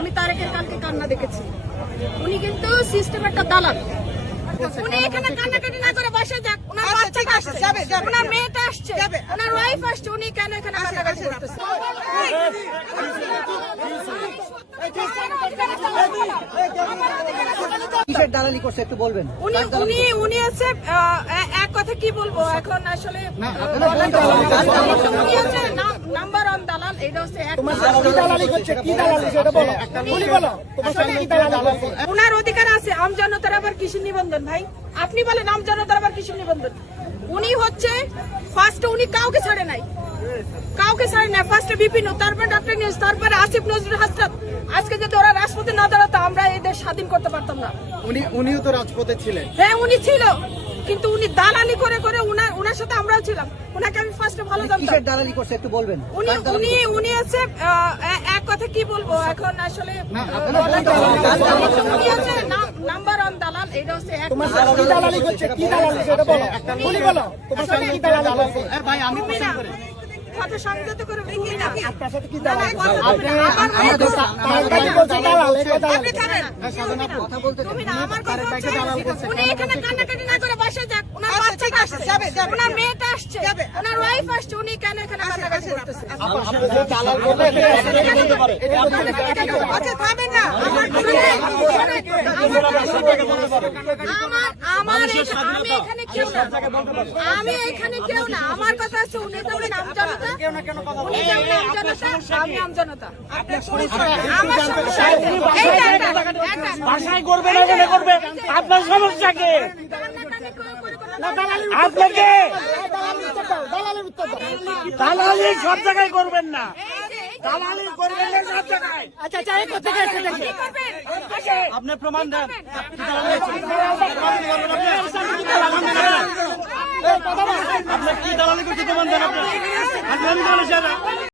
আমি তারেকের কালকে কান্না দেখেছি। উনি কিন্তু সিস্টেম একটা দালাল। উনি এখানে কান্নাকাটি না করে বসে যাক, ওনার বাচ্চাটা আসছে, ওনার মেয়েটা আসছে, ওনার ওয়াইফ আসছে, উনি কেন এখানে কান্নাকাটি করতেছে? কিসের দালালি করছে একটু বলবেন? উনি আছে এক কথা কি বলবো এখন আসলে উনি হচ্ছে নাম্বার ওয়ান দালাল। এটা হচ্ছে উনার অধিকার আছে আমজনতার আবার কৃষি নিবন্ধন। ভাই আপনি বলেন আমজনতার আবার কৃষি নিবন্ধন। উনি হচ্ছে ফার্স্টে উনি কাউকে ছাড়ে নাই, ফার্স্টে বিপিন, তারপরে ডক্টর নিউজ, তারপরে আসিফ নজরুল হাসনাত। আজকে যদি ওরা রাজপথে না দাঁড়াতো আমরা এই দেশ স্বাধীন করতে পারতাম না। উনিও তো রাজপথে ছিলেন। হ্যাঁ উনি ছিল, কিন্তু উনি দালালি করে করে ওনার সাথে আমরাও ছিলাম। ওনাকে আমি ফার্স্টে ভালো জানতাম। কিসের দালালি করছে একটু বলবেন? উনি আছে এক কথা কি বলবো এখন আসলে উনি হচ্ছে নাম্বার ওয়ান দালাল। এটা হচ্ছে ভাই আমি কোশ্চেন করি কথা সংযত করে আপনার সাথে কি দালালি? উনি এখানে কান্নাকাটি না করে বসে যাক, ওনার বাচ্চাটা আসছে, ওনার মেয়েটা আসছে, ওনার ওয়াইফ আসছে, উনি কেন এখানে কান্নাকাটি করতেছে? আচ্ছা থামেন না, আমি এখানে কেউ না, আমার কথা হচ্ছে উনি যেমন আমজনতা, উনি যেমন আমজনতা, আমি আমজনতা। আমার সমস্যা ভাষায় করবে না কেন করবে? আপনার সমস্যা কি? আপনাকে দালালি সব জায়গায় করবেন না, দালালি করবেন না সব জায়গায়। আপনি প্রমাণ দেন আপনি কি দালালি করতে, প্রমাণ দেন। আপনার